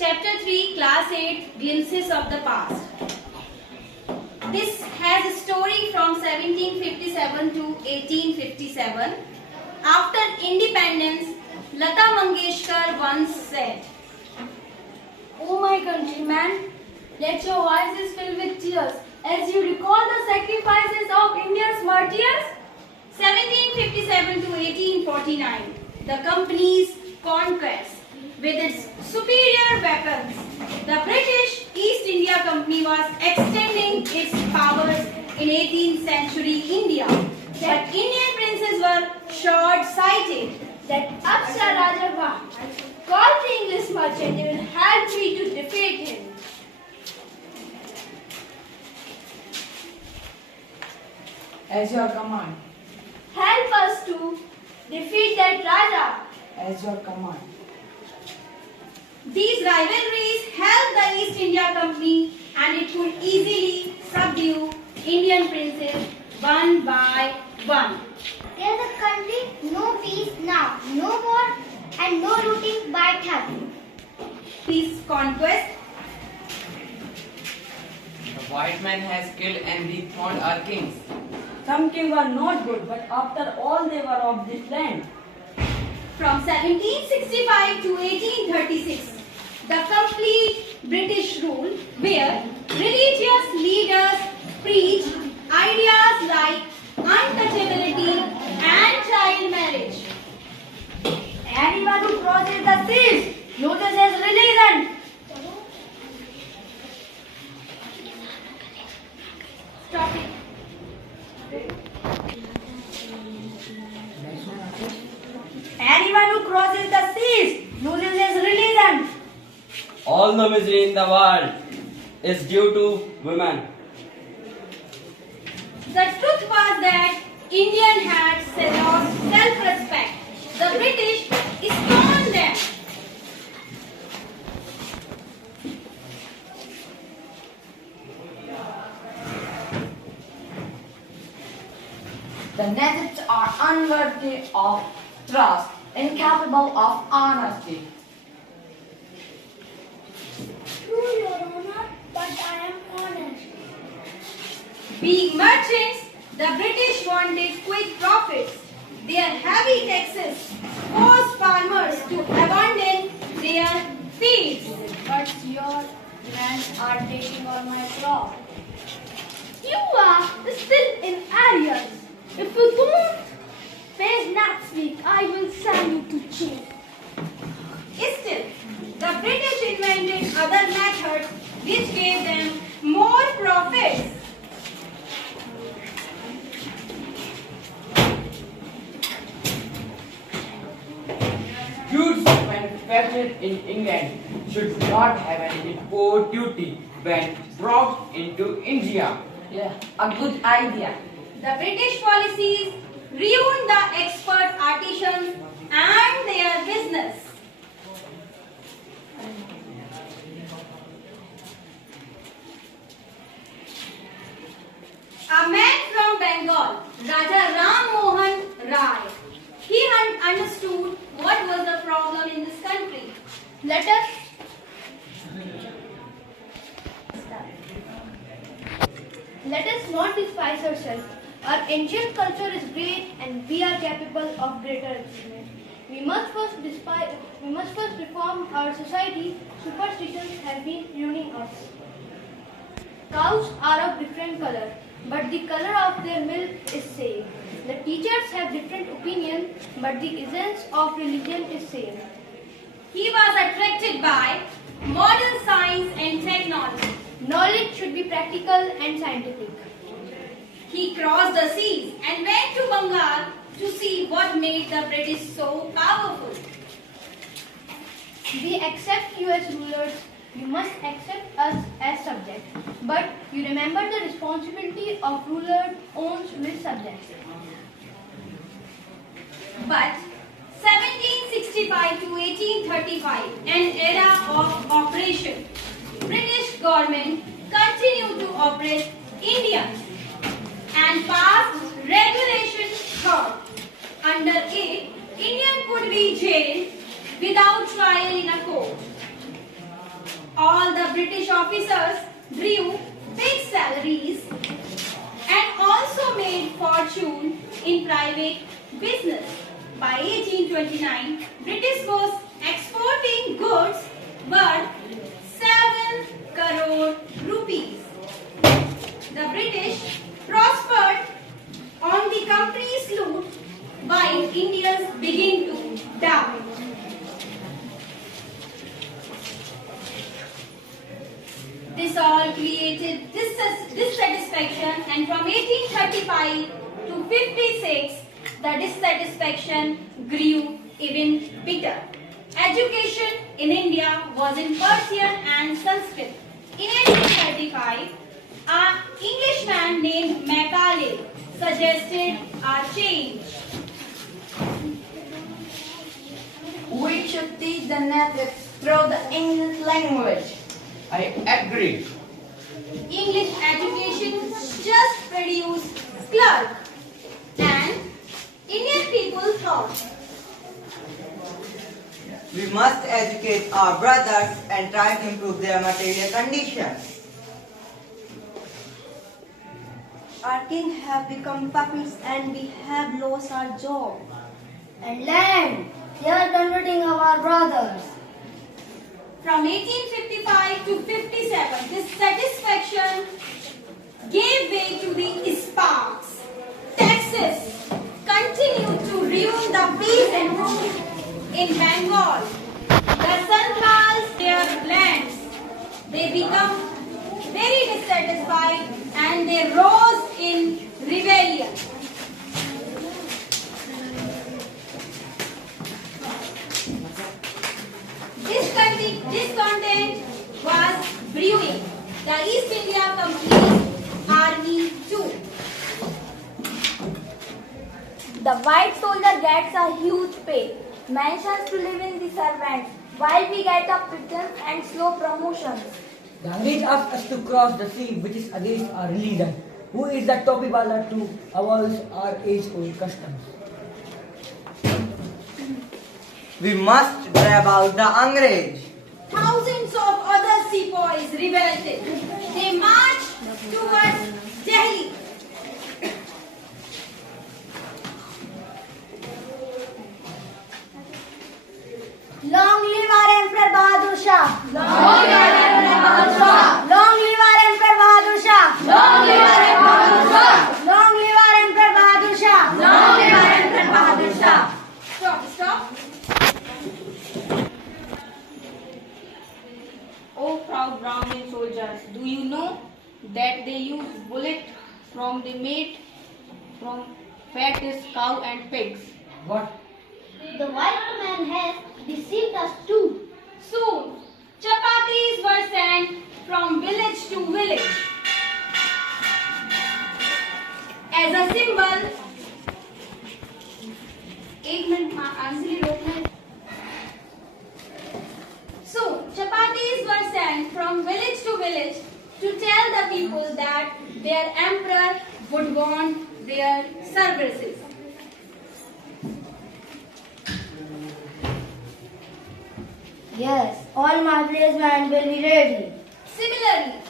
Chapter 3, Class 8, Glimpses of the Past. This has a story from 1757 to 1857. After independence, Lata Mangeshkar once said, "Oh my countrymen, let your voices fill with tears as you recall the sacrifices of India's martyrs." 1757 to 1849, the company's conquest. With its superior weapons, the British East India Company was extending its powers in 18th century India. But Indian princes were short-sighted. That Afsar Raja called the English merchant and will help me to defeat him. As your command. Help us to defeat that Raja. As your command. These rivalries helped the East India Company and it could easily subdue Indian princes one by one. Tell the country no peace now, no war and no looting by Thug. This conquest. The white man has killed and dethroned our kings. Some kings were not good, but after all they were of this land. From 1765 to 1836, the complete British rule where religious leaders preached ideas like untouchability and child marriage. Anyone who crosses the seas loses his religion. Stop it. Anyone who crosses the seas loses his religion. All the misery in the world is due to women. The truth was that Indian had lost self-respect. The British scorned them. The natives are unworthy of trust, incapable of honesty. True, Your Honor, but I am honest. Being merchants, the British wanted quick profits. Their heavy taxes forced farmers to abandon their fields. But your lands are taking all my crop. You are still in arrears. If you don't pay next week, I will send you to jail. Still, the British invented other methods which gave them more profits. Goods manufactured in England should not have an import duty when brought into India. Yeah, a good idea. The British policies ruined the expert artisans and their business. A man from Bengal, Raja Ram Mohan Rai, he understood what was the problem in this country. Let us not despise ourselves. Our ancient culture is great and we are capable of greater achievement. We must first reform our society. Superstitions have been ruining us. Cows are of different color, but the color of their milk is same. The teachers have different opinion, but the essence of religion is same. He was attracted by modern science and technology. Knowledge should be practical and scientific. He crossed the seas and went to Bengal to see what made the British so powerful. We accept you as rulers, you must accept us as subjects. But you remember the responsibility of ruler owns with subjects. But 1765 to 1835, an era of oppression, British government continued to oppress Indians and passed regulation thought. Under it, Indian could be jailed without trial in a court. all the British officers drew big salaries and also made fortune in private business. By 1829, British was exporting goods worth 7 crore rupees. The British prospered on the company's loot while Indians began to die. This all created dissatisfaction, and from 1835 to 56, the dissatisfaction grew even bitter. Education in India was in Persian and Sanskrit. In 1835, an Englishman named Macaulay suggested a change. We should teach the natives through the English language. I agree. English education just produced clerk, and Indian people thought We must educate our brothers and try to improve their material conditions. Our king have become puppies and we have lost our job. And land. They are converting our brothers. from 1855 to 57, this satisfaction gave way to the sparks. Taxes continued to ruin the peasants in Bengal. The Santals, their lands, they become very dissatisfied and they rose in rebellion. Discontent was brewing. The East India Company's army too. The white soldier gets a huge pay, mansions to live in the servants, while we get a pittance and slow promotions. The Angrez asked us to cross the sea, which is against our religion. Who is the Topiwala to abolish our age-old customs? We must drive out the Angrez. Thousands of other sepoys revolted. They marched towards Delhi. Long live our Emperor Bahadur Shah. Long live our Emperor Bahadur Shah. Long live our Emperor Bahadur Shah. Long live our Emperor Bahadur Shah. Long live our Emperor Bahadur Shah. Long live our Emperor Bahadur Shah. Stop. Oh, proud Brahmin soldiers, do you know that they use bullet from the meat from fattest cow and pigs? What? The white man has deceived us too. Soon, chapatis were sent from village to village as a symbol. Soon, chapatis were sent from village to village to tell the people that their emperor would want their services. Yes, all my men will be ready. Similarly,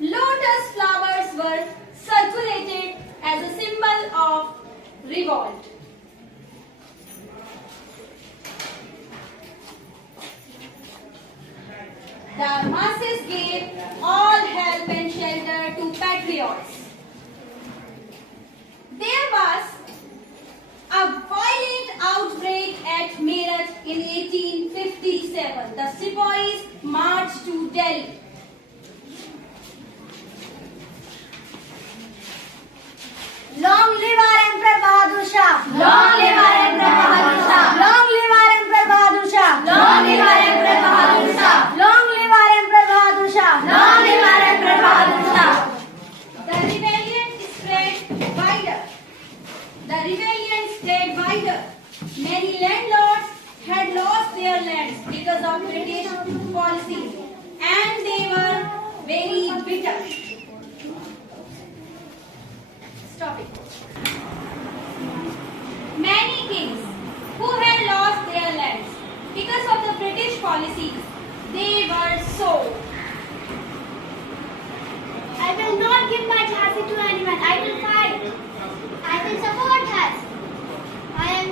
lotus flowers were circulated as a symbol of revolt. The masses gave all help and shelter to patriots. There was a violent outbreak at Meerut in 1857. The sepoys marched to Delhi. Long live our Emperor Bahadur Shah. Long live our Emperor Bahadur Shah. Long live our Emperor Bahadur Shah. Long live our Emperor Bahadur Shah. Long live our Emperor Bahadur Shah. Long live our Emperor Bahadur Shah. The rebellion spread wider. Many landlords had lost their lands because of British policies, and they were very bitter. Stop it. Many kings who had lost their lands because of the British policies, they were so mercy to anyone. I will fight. I will support her. I am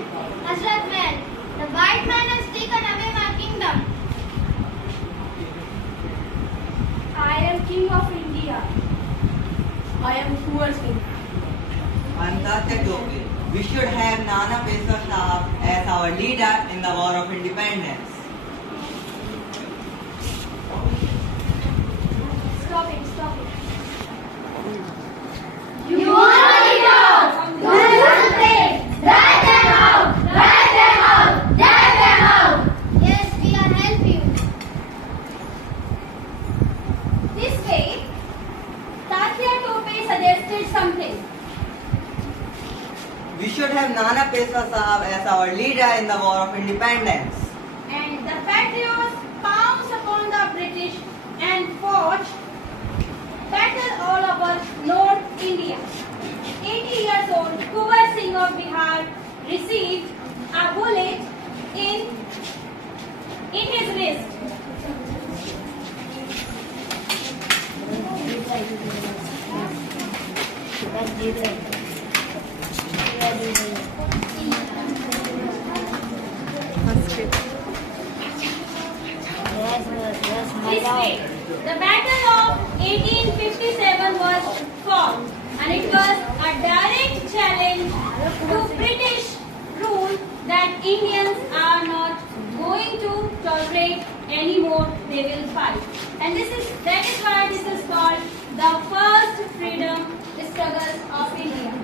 Hazrat Man. The white man has taken away my kingdom. I am king of India. I am poor king. I'm Satya Tope. We should have Nana Pesa Sahab as our leader in the war of independence. Stop it, stop it. You are a leader. Do something. Drive them out. Drive them out. Drive them out. Yes, we are helping. This way, Tatya Tope suggested something. We should have Nana Pesa Sahab as our leader in the war of independence. And the patriots pounced upon the British and fought battle all over North India. 80 years old Kuwar Singh of Bihar received a bullet in his wrist. This way, the Battle of 1857 was fought, and it was a direct challenge to British rule that Indians are not going to tolerate anymore. They will fight, and that is why this is called the first freedom struggle of India.